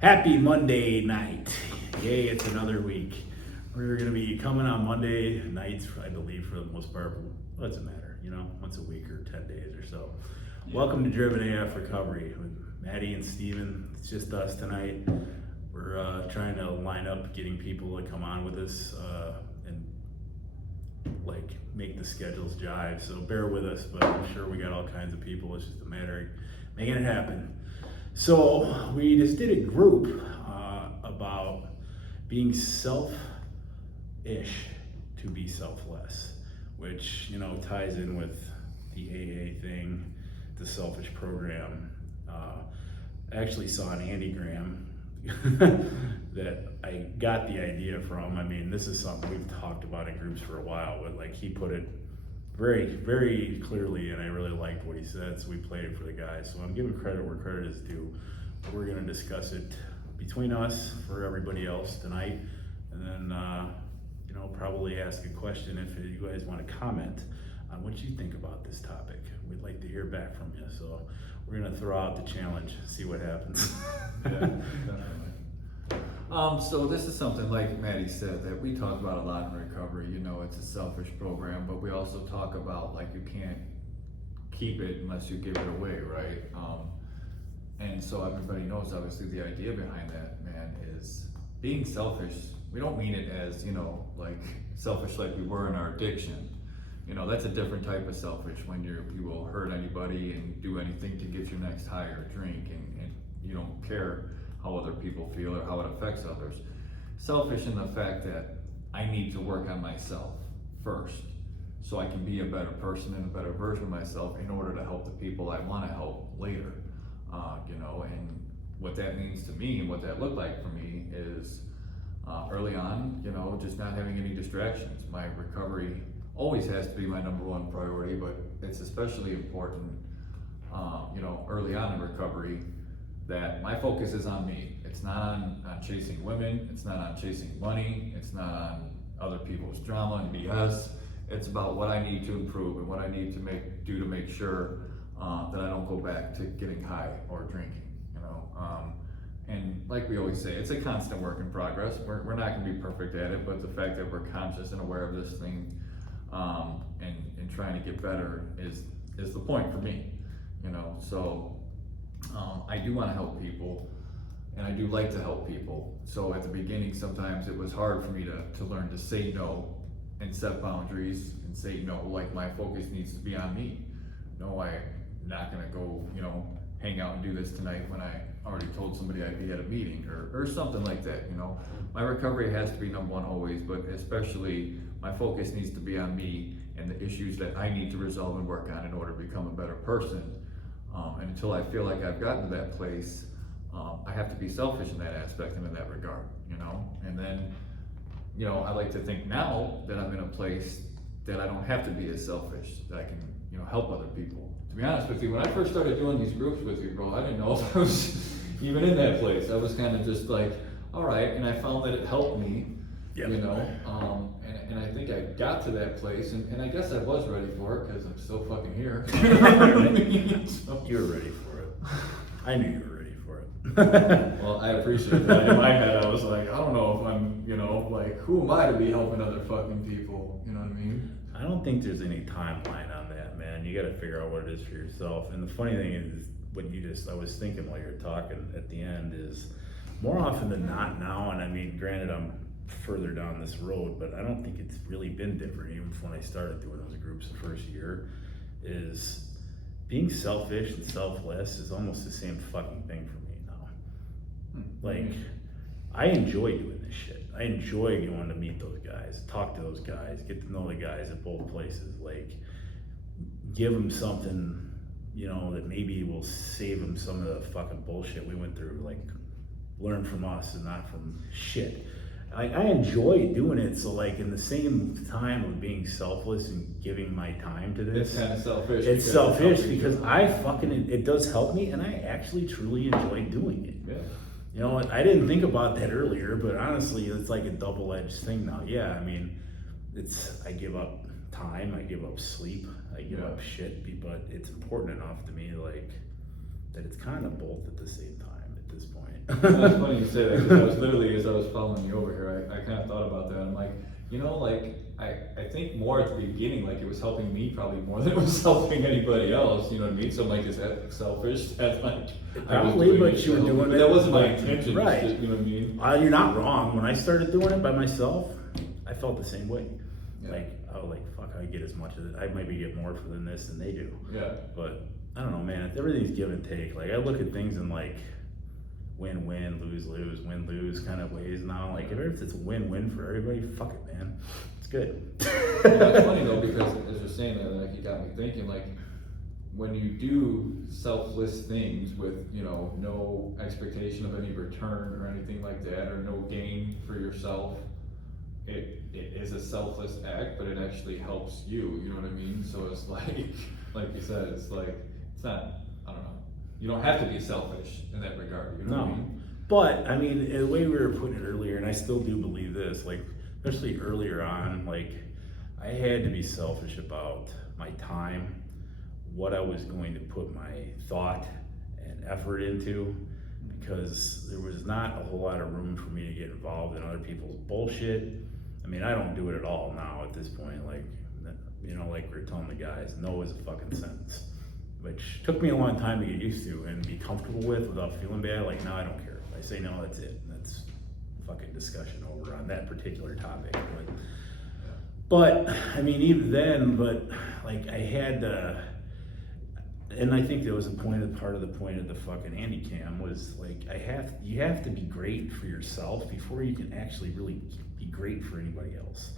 Happy Monday night. Yay, it's another week. We're going to be coming on Monday nights, I believe, for the most part. Well, doesn't matter, once a week or 10 days or so. Yeah. Welcome to Driven AF Recovery with Maddie and Steven. It's just us tonight. We're trying to line up getting people to come on with us and make the schedules jive. So bear with us, but I'm sure we got all kinds of people. It's just a matter of making it happen. So we just did a group about being selfish to be selfless, which ties in with the AA thing, the Selfish program. I actually saw an Andy Graham that I got the idea from. I mean, this is something we've talked about in groups for a while, but he put it very, very clearly, and I really liked what he said, so we played it for the guys. So I'm giving credit where credit is due. We're going to discuss it between us for everybody else tonight, and then probably ask a question if you guys want to comment on what you think about this topic. We'd like to hear back from you, so we're going to throw out the challenge, see what happens. Yeah, definitely. So this is something, like Maddie said, that we talk about a lot in recovery. It's a selfish program, but we also talk about you can't keep it unless you give it away, right? And so everybody knows, obviously, the idea behind that, man, is being selfish. We don't mean it as, selfish like we were in our addiction. That's a different type of selfish, when you will hurt anybody and do anything to get your next high or drink, and you don't care how other people feel or how it affects others. Selfish in the fact that I need to work on myself first so I can be a better person and a better version of myself in order to help the people I want to help later. And what that means to me and what that looked like for me is early on, just not having any distractions. My recovery always has to be my number one priority, but it's especially important, early on in recovery, that my focus is on me. It's not on chasing women, it's not on chasing money, it's not on other people's drama and BS. It's about what I need to improve and what I need to do to make sure that I don't go back to getting high or drinking, and like we always say, it's a constant work in progress. We're not gonna be perfect at it, but the fact that we're conscious and aware of this thing and trying to get better is the point for me, so I do want to help people, and I do like to help people. So at the beginning, sometimes it was hard for me to learn to say no and set boundaries and say no, my focus needs to be on me. No, I'm not gonna go, hang out and do this tonight when I already told somebody I'd be at a meeting or something like that, My recovery has to be number one always, but especially my focus needs to be on me and the issues that I need to resolve and work on in order to become a better person. And until I feel like I've gotten to that place, I have to be selfish in that aspect and in that regard, And then, I like to think now that I'm in a place that I don't have to be as selfish, that I can, help other people. To be honest with you, when I first started doing these groups with you, bro, I didn't know if I was even in that place. I was kind of just all right, and I found that it helped me, Yep. And I think I got to that place, and I guess I was ready for it because I'm still fucking here. So. You were ready for it. I knew you were ready for it. Well, I appreciate that. In my head, I was I don't know if I'm, who am I to be helping other fucking people? You know what I mean? I don't think there's any timeline on that, man. You got to figure out what it is for yourself. And the funny thing is, I was thinking while you're talking at the end is, more often than not now, and I mean, granted, I'm further down this road, but I don't think it's really been different even from when I started doing those groups the first year, is being selfish and selfless is almost the same fucking thing for me now. I enjoy doing this shit. I enjoy going to meet those guys, talk to those guys, get to know the guys at both places, give them something, that maybe will save them some of the fucking bullshit we went through, learn from us and not from shit. I enjoy doing it, so in the same time of being selfless and giving my time to this, it's kind of selfish. It's selfish because it does help me, and I actually truly enjoy doing it. Yeah. I didn't think about that earlier, but honestly, it's a double-edged thing now. Yeah, I mean, I give up time, I give up sleep, I give up shit, but it's important enough to me, that it's kind of both at the same time at this point. That's funny you say that, because I was literally, as I was following you over here, I kind of thought about that. I'm like, you know, like, I think more at the beginning, like, it was helping me probably more than it was helping anybody else, you know what I mean? So I'm like, is that selfish? That like, I was Probably, doing but it you were to help, doing but it, that wasn't my but- intention, right. just to- you know what I mean? You're not wrong. When I started doing it by myself, I felt the same way. Yeah. Like, I was like, fuck, I get as much of it. I maybe get more for than this than they do. Yeah. But I don't know, man. Everything's give and take. Like, I look at things in like win-win, lose-lose, win-lose kind of ways now. Like, if it's a win-win for everybody, fuck it, man. It's good. Yeah, it's funny though, because as you're saying that, like, you got me thinking, like, when you do selfless things with, you know, no expectation of any return or anything like that, or no gain for yourself, it is a selfless act, but it actually helps you, you know what I mean? So it's like you said, it's like, it's not, I don't know, you don't have to be selfish in that regard, you know what I No. mean? But, I mean, the way we were putting it earlier, and I still do believe this, like, especially earlier on, like, I had to be selfish about my time, what I was going to put my thought and effort into, because there was not a whole lot of room for me to get involved in other people's bullshit. I mean, I don't do it at all now at this point. Like, you know, like we're telling the guys, no is a fucking sentence, which took me a long time to get used to and be comfortable with without feeling bad. Like, no, I don't care. If I say no, that's it. That's fucking discussion over on that particular topic. But I mean, even then, but like I had to, and I think there was part of the point of the fucking Handycam was like, you have to be great for yourself before you can actually really be great for anybody else.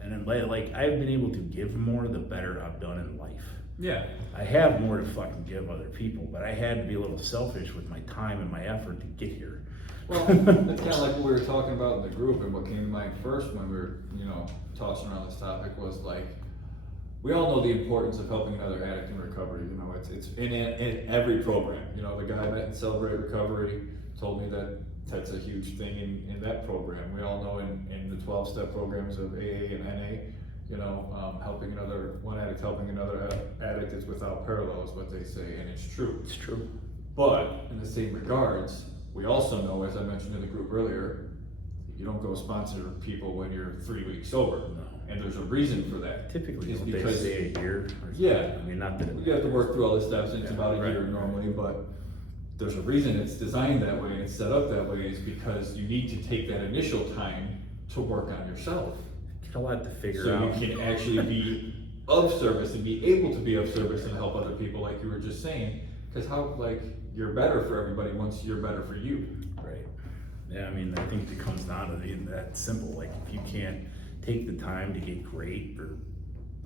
And then, like, I've been able to give more the better I've done in life. Yeah. I have more to fucking give other people, but I had to be a little selfish with my time and my effort to get here. Well, it's kind of like what we were talking about in the group, and what came to mind first when we were, you know, tossing around this topic was like, we all know the importance of helping another addict in recovery. You know, it's in every program. You know, the guy I met in Celebrate Recovery told me that that's a huge thing in that program. We all know in the 12-step programs of AA and NA, you know, helping one addict helping another addict is without parallel is what they say, and it's true. It's true. But in the same regards, we also know, as I mentioned in the group earlier, you don't go sponsor people when you're 3 weeks sober. No. And there's a reason for that. Typically, It's don't they because- say a year? Or something? Yeah. I mean, not that You have to work through all the steps, and it's Yeah, about a right, year right. normally, but there's a reason it's designed that way and it's set up that way, is because you need to take that initial time to work on yourself. Get a lot to figure So out. you can actually be of service and be able to be of service and help other people, like you were just saying, because how, like, you're better for everybody once you're better for you. Right. Yeah, I mean, I think it comes down to being that simple. Like, if you can't take the time to get great, or,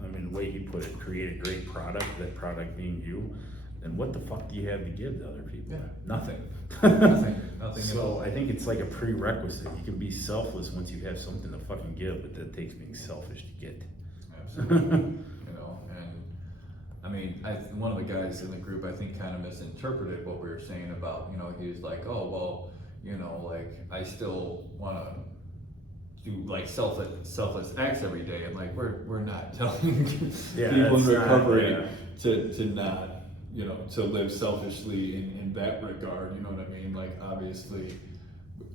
I mean, the way you put it, create a great product, that product being you, then what the fuck do you have to give to other people? Yeah. Nothing. Nothing at So all. I think it's like a prerequisite. You can be selfless once you have something to fucking give, but that takes being selfish to get. Absolutely. You know, and I mean, one of the guys in the group, I think, kind of misinterpreted what we were saying about, you know, he was like, oh, well, you know, like, I still want to do like selfless acts every day, and like, we're not telling Yeah, people in that's not- recovery yeah. to not, you know, to live selfishly in that regard, you know what I mean? Like, obviously,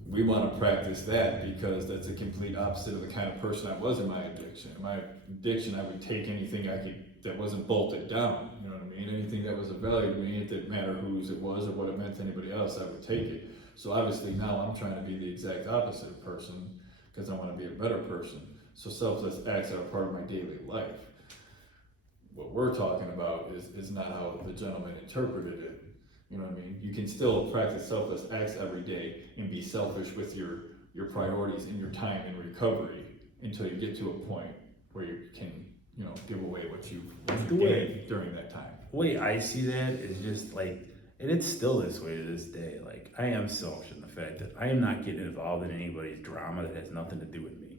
we want to practice that because that's a complete opposite of the kind of person I was in my addiction. In my addiction, I would take anything I could that wasn't bolted down, you know what I mean? Anything that was of value to me, it didn't matter whose it was or what it meant to anybody else, I would take it. So obviously now I'm trying to be the exact opposite person because I want to be a better person. So selfless acts are a part of my daily life. What we're talking about is not how the gentleman interpreted it. You know what I mean? You can still practice selfless acts every day and be selfish with your priorities and your time in recovery until you get to a point where you can, you know, give away what you gained during that time. The way I see that is just like, and it's still this way to this day. Like, I am selfish in the fact that I am not getting involved in anybody's drama that has nothing to do with me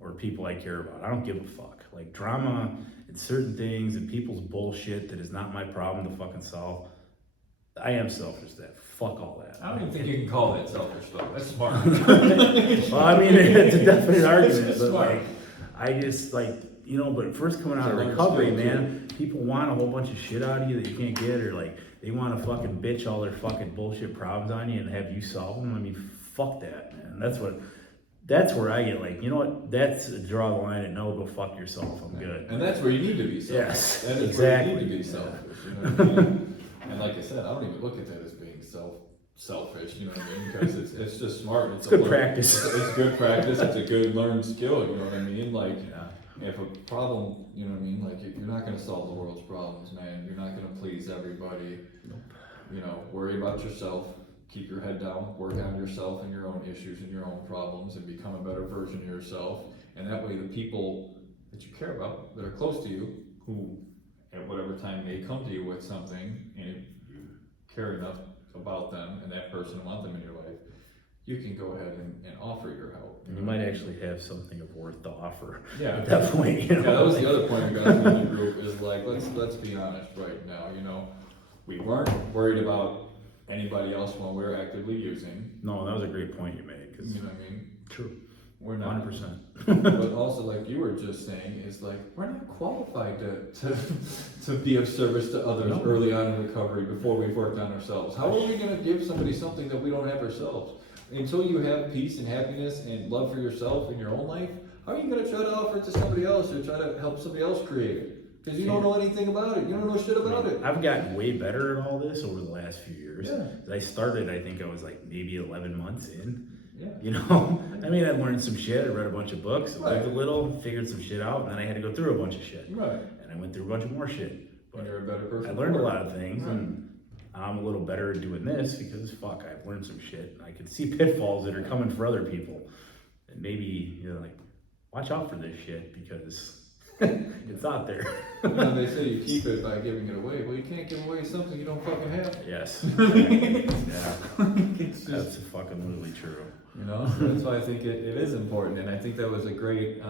or people I care about. I don't give a fuck. Like, drama and certain things and people's bullshit that is not my problem to fucking solve. I am selfish that. Fuck all that. I don't even think you can call that selfish though. That's smart. Well, I mean, it's a definite argument, It's but smart. like, I just like, you know, but first coming out of It's a recovery, long skill, man, people want a whole bunch of shit out of you that you can't get, or like, they want to fucking bitch all their fucking bullshit problems on you and have you solve them. I mean, fuck that, man. That's where I get like, you know what? That's draw the line and no, go fuck yourself. I'm good. And that's where you need to be selfish. Yes, that is exactly. Where you need to be selfish. You know what I mean? And like I said, I don't even look at that as being selfish. You know what I mean? Because it's just smart. It's good practice. It's good practice. It's a good learned skill. You know what I mean? Like, if a problem, you know what I mean? Like, you're not going to solve the world's problems, man. You're not going to please everybody. Nope. You know, worry about yourself. Keep your head down, work on yourself and your own issues and your own problems, and become a better version of yourself. And that way the people that you care about, that are close to you, who at whatever time may come to you with something, and if you care enough about them and that person want them in your life, you can go ahead and offer your help. And you might actually have something of worth to offer Yeah. at that point. You know? Yeah, that was the other point we got from the group is like, let's be honest right now, you know, we weren't worried about anybody else when we're actively using. No, that was a great point you made. Cause you know what I mean? True. We're not. 100%. But also, like you were just saying, is like, we're not qualified to be of service to others No. early on in recovery before we've worked on ourselves. How are we going to give somebody something that we don't have ourselves? Until you have peace and happiness and love for yourself in your own life, how are you going to try to offer it to somebody else or try to help somebody else create it? Because you don't know anything about it. You don't know shit about it. I've gotten way better at all this over the last few years. Yeah. I started, I think I was like maybe 11 months in. Yeah. You know, I mean, I learned some shit. I read a bunch of books, Right. lived a little, figured some shit out, and then I had to go through a bunch of shit. Right. And I went through a bunch of more shit. But you're a better person. I learned a lot of things, Right. and I'm a little better at doing this because fuck, I've learned some shit. I can see pitfalls that are coming for other people, and maybe like, watch out for this shit because it's out there. You know, they say you keep it by giving it away. Well, you can't give away something you don't fucking have. Yes. Yeah. It's just, That's fucking literally true. you know, so that's why I think it is important. And I think that was a great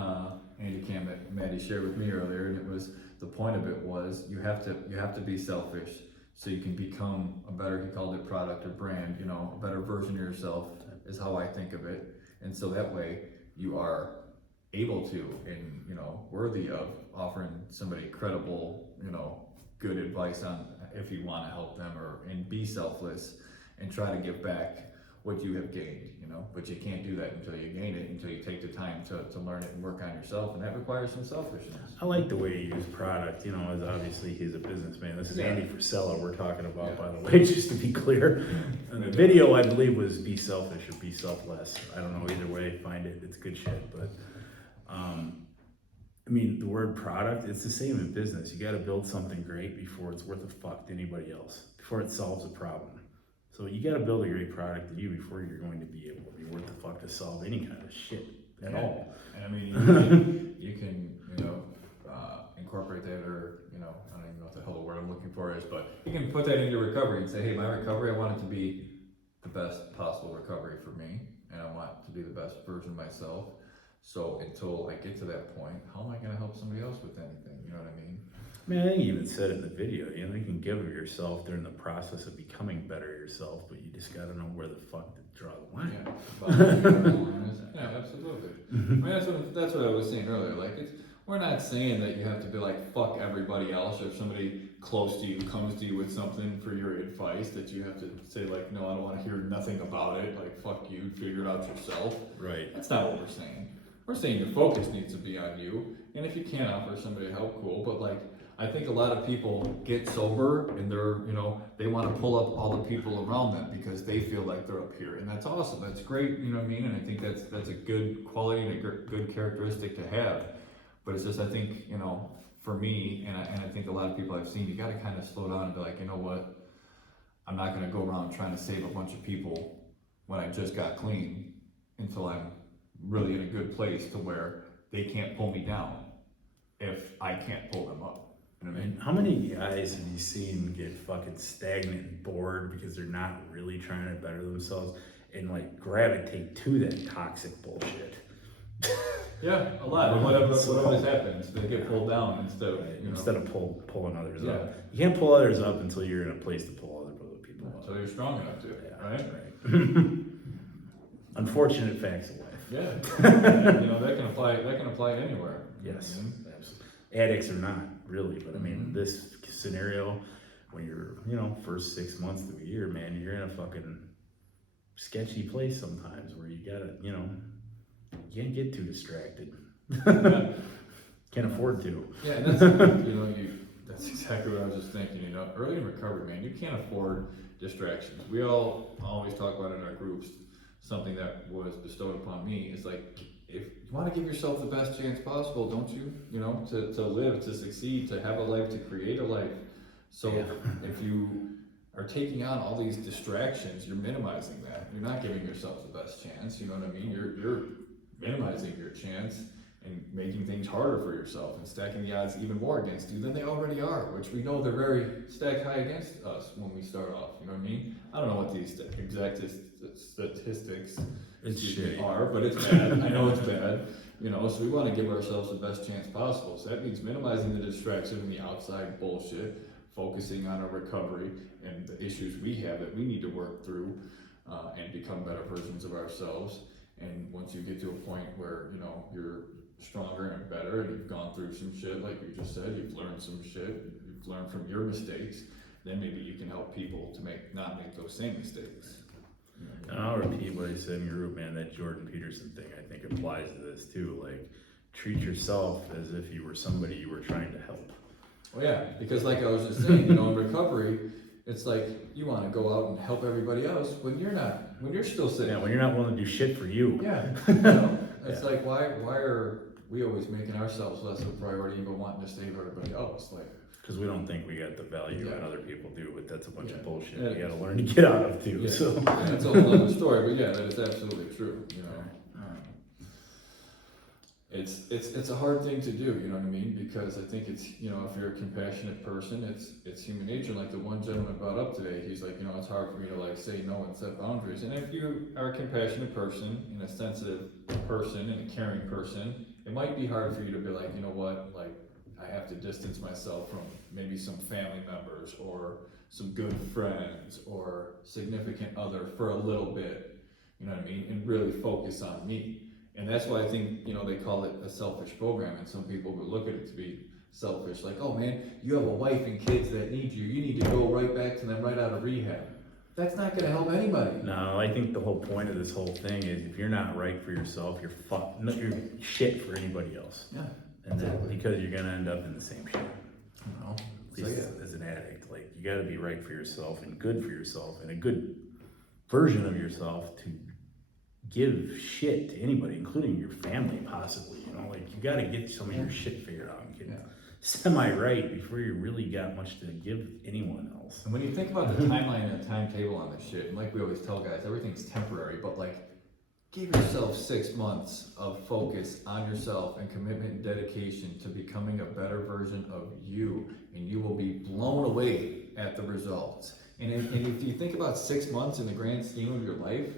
handicap that Maddie shared with me earlier. And it was, the point of it was you have to be selfish so you can become a better, he called it product or brand, you know, a better version of yourself is how I think of it. And so that way you are able to and, you know, worthy of offering somebody credible, you know, good advice on if you want to help them and be selfless and try to give back what you have gained, you know, but you can't do that until you gain it, until you take the time to learn it and work on yourself, and that requires some selfishness. I like the way you use product, you know, as obviously he's a businessman. This is Andy Frisella we're talking about, by the way, just to be clear. And the video, I believe, was be selfish or be selfless. I don't know, either way, find it, it's good shit. But, I mean, the word product, it's the same in business. You gotta build something great before it's worth a fuck to anybody else, before it solves a problem. So you gotta build a great product to you before you're going to be able to be worth the fuck to solve any kind of shit at all. And I mean, you can, you know, incorporate that, or, you know, I don't even know what the hell the word I'm looking for is, but you can put that into recovery and say, hey, my recovery, I want it to be the best possible recovery for me, and I want to be the best version of myself. So until I get to that point, how am I gonna help somebody else with anything? You know what I mean? I mean, I think you even said it in the video, you know, you can give of yourself during the process of becoming better yourself, but you just gotta know where the fuck to draw the line. Yeah, absolutely. I mean, that's what I was saying earlier. Like, we're not saying that you have to be like, fuck everybody else, or if somebody close to you comes to you with something for your advice, that you have to say like, no, I don't want to hear nothing about it. Like, fuck you, figure it out yourself. Right. That's not what we're saying. We're saying your focus needs to be on you, and if you can't offer somebody help, cool. But like, I think a lot of people get sober and they're, you know, they want to pull up all the people around them because they feel like they're up here, and that's awesome. That's great, you know what I mean? And I think that's a good quality and a good characteristic to have. But it's just, I think, you know, for me, and I think a lot of people I've seen, you got to kind of slow down and be like, you know what? I'm not going to go around trying to save a bunch of people when I just got clean until I'm really in a good place to where they can't pull me down if I can't pull them up. You know what I mean? How many guys have you seen get fucking stagnant and bored because they're not really trying to better themselves and like gravitate to that toxic bullshit? Yeah, a lot. What always happens? They get pulled down instead of, you know, instead of pulling others Yeah. up. You can't pull others up until you're in a place to pull other people up. so you're strong enough to, Yeah, right? right. Unfortunate facts of life. Yeah. You know, that can apply anywhere. Yes. Mhm. Absolutely. Addicts or not, really, but I mean, Mhm. this scenario, when you're, first 6 months to a year, man, you're in a fucking sketchy place sometimes where you gotta, you can't get too distracted. Can't afford to. Yeah, and that's, that's exactly what I was just thinking, early in recovery, man, you can't afford distractions. We all always talk about in our groups, something that was bestowed upon me is like, if you want to give yourself the best chance possible, don't you? To live, to succeed, to have a life, to create a life. So if you are taking on all these distractions, you're minimizing that. You're not giving yourself the best chance, you know what I mean? You're minimizing your chance and making things harder for yourself and stacking the odds even more against you than they already are, which we know they're very stacked high against us when we start off, you know what I mean? I don't know what these exact statistics are, but it's bad. I know it's bad, so we want to give ourselves the best chance possible. So that means minimizing the distraction and the outside bullshit, focusing on our recovery and the issues we have that we need to work through and become better versions of ourselves. And once you get to a point where, you're stronger and better and you've gone through some shit, like you just said, you've learned some shit, you've learned from your mistakes, then maybe you can help people to not make those same mistakes. And I'll repeat what I said in your group, man, that Jordan Peterson thing, I think applies to this too. Like, treat yourself as if you were somebody you were trying to help. Well, yeah, because like I was just saying, in recovery, it's like you want to go out and help everybody else when you're still sitting. Yeah, when you're not willing to do shit for you. Yeah, it's like why are we always making ourselves less of a priority and go wanting to save everybody else? Like, because we don't think we got the value that other people do, but that's a bunch of bullshit Yeah. we got to learn to get out of too. So that's a whole other story, but yeah, that is absolutely true. It's a hard thing to do, you know what I mean? Because I think it's, if you're a compassionate person, it's human nature. Like the one gentleman brought up today, he's like, it's hard for me to say no and set boundaries. And if you are a compassionate person and a sensitive person and a caring person, it might be hard for you to be like, you know what, like I have to distance myself from maybe some family members or some good friends or significant other for a little bit, you know what I mean? And really focus on me. And that's why I think, they call it a selfish program, and some people would look at it to be selfish, like, oh man, you have a wife and kids that need you, you need to go right back to them right out of rehab. That's not gonna help anybody. No, I think the whole point of this whole thing is if you're not right for yourself, you're you're shit for anybody else. Yeah. And then because you're gonna end up in the same shit. At least So, as an addict, like you gotta be right for yourself and good for yourself and a good version of yourself to give shit to anybody, including your family, possibly. Like you got to get some of your shit figured out and get semi-right before you really got much to give anyone else. And when you think about the timeline and the timetable on this shit, and like we always tell guys, everything's temporary, but like give yourself 6 months of focus on yourself and commitment and dedication to becoming a better version of you, and you will be blown away at the results. And if you think about 6 months in the grand scheme of your life,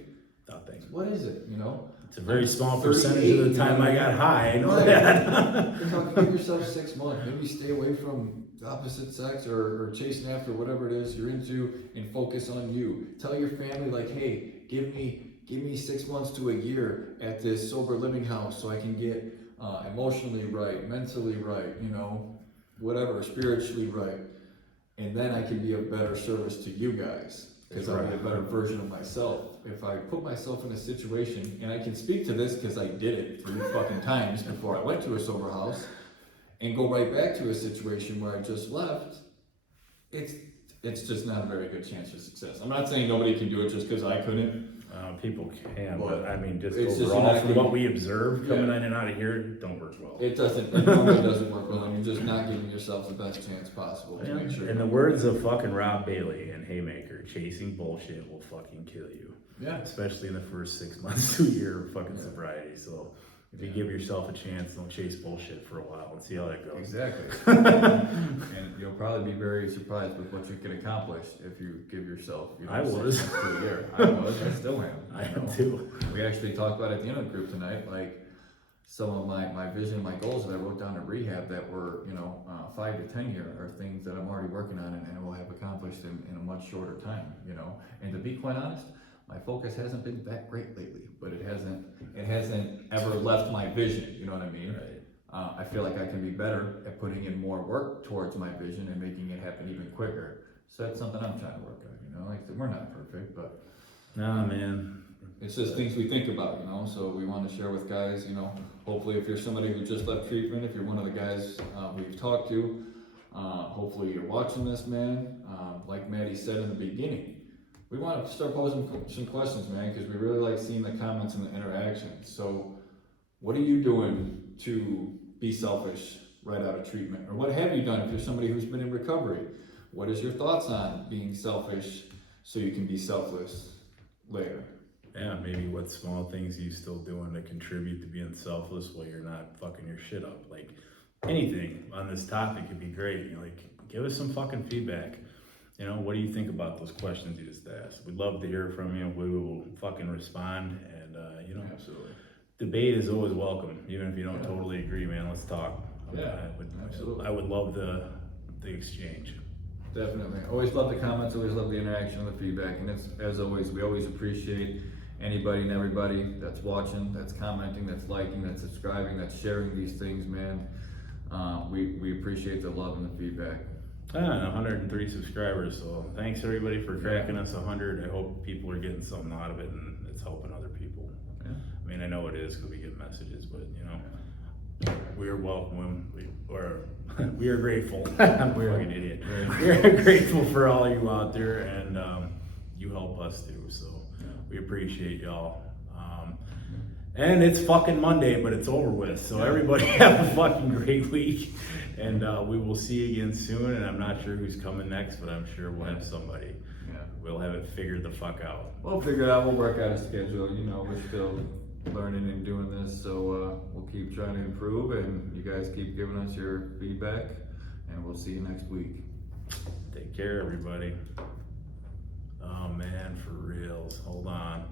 Nothing. what is it, It's a very small percentage of the time I got high, I know that. You're talking, give yourself 6 months, maybe stay away from the opposite sex or chasing after whatever it is you're into and focus on you. Tell your family like, hey, give me 6 months to a year at this sober living house so I can get emotionally right, mentally right, whatever, spiritually right. And then I can be a better service to you guys. Because I'll be a better version of myself. If I put myself in a situation, and I can speak to this because I did it 3 fucking times before I went to a sober house, and go right back to a situation where I just left, it's just not a very good chance for success. I'm not saying nobody can do it just because I couldn't. People can, but I mean, just it's overall, just from what we observe coming in and out of here, it don't work well. It normally doesn't work well, and you're just not giving yourself the best chance possible to make sure. In the words of fucking Rob Bailey and Haymaker, chasing bullshit will fucking kill you. Yeah. Especially in the first 6 months to a year of fucking sobriety. So if you give yourself a chance, don't chase bullshit for a while and see how that goes. Exactly. And you'll probably be very surprised with what you can accomplish if you give yourself, I was. 6 months to a year. I was, I still am. I am too. We actually talked about at the end of the group tonight, like some of my vision, my goals that I wrote down in rehab that were, 5 to 10 year are things that I'm already working on and will have accomplished in a much shorter time, And to be quite honest, my focus hasn't been that great lately, but it hasn't ever left my vision, you know what I mean? Right. I feel like I can be better at putting in more work towards my vision and making it happen even quicker. So that's something I'm trying to work on, you know, like I said, we're not perfect, but Nah, man. it's just things we think about, you know, so we want to share with guys, you know, hopefully if you're somebody who just left treatment, if you're one of the guys we've talked to, hopefully you're watching this, man. Like Maddie said in the beginning, we want to start posing some questions, man, because we really like seeing the comments and the interactions. So what are you doing to be selfish right out of treatment? Or what have you done if you're somebody who's been in recovery? What is your thoughts on being selfish so you can be selfless later? Yeah, maybe what small things you still doing to contribute to being selfless while you're not fucking your shit up. Like anything on this topic could be great. You know, like give us some fucking feedback. You know, what do you think about those questions you just asked? We'd love to hear from you. We will fucking respond. And you know, Absolutely. debate is always welcome, even if you don't totally agree, man. Let's talk. Yeah, absolutely. I would love the exchange. Definitely. Always love the comments, always love the interaction and the feedback. And as always, we always appreciate anybody and everybody that's watching, that's commenting, that's liking, that's subscribing, that's sharing these things, man. We appreciate the love and the feedback. 103 subscribers, so thanks everybody for cracking us 100. I hope people are getting something out of it and it's helping other people. Yeah. I mean, I know it is because we get messages, but you know, we are welcome. We are grateful. I'm a fucking idiot. We are grateful for all you out there, and you help us too. So we appreciate y'all. And it's fucking Monday, but it's over with. So everybody have a fucking great week, and we will see you again soon. And I'm not sure who's coming next, but I'm sure we'll have somebody. Yeah. We'll have it figured the fuck out. We'll figure it out. We'll work out a schedule. You know, we're still learning and doing this, so we'll keep trying to improve, and you guys keep giving us your feedback, and we'll see you next week. Take care, everybody. Oh man, for reals. Hold on.